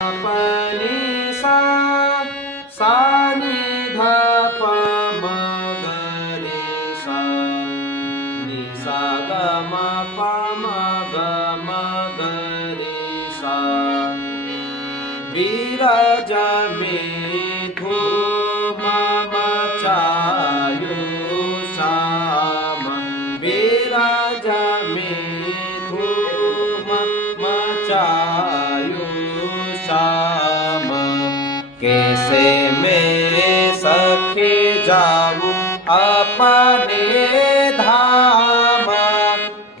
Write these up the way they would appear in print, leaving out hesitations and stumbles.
पनी सा सा नि ध प म ग रे सा नि सा ग म प म ग म ग रे सा विरज में धूम मचायो श्याम विरज में धूम मचायो श्याम कैसे मैं सखे जाऊं अपने धाम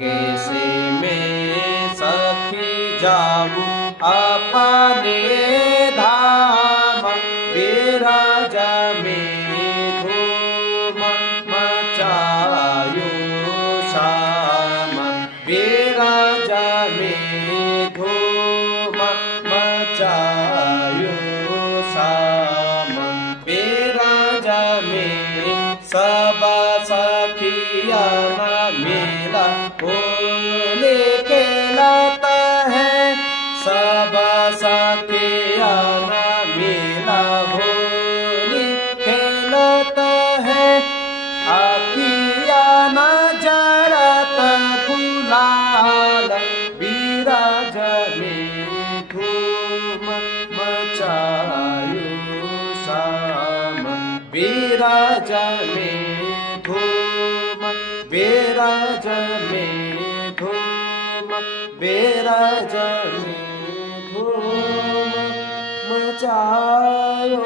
कैसे मैं सखे जाऊं अपने धाम विरज में धूम मचायो श्याम विरज में धूम मचायो श्याम विरज में सब सखिया मेला होले के लत है सब सखिया मेला होली खेलत है आखिया न जरत गुलाल विरज में धूम मचायो श्याम विरज में धूम विरज में धूम विरज में धूम मचायो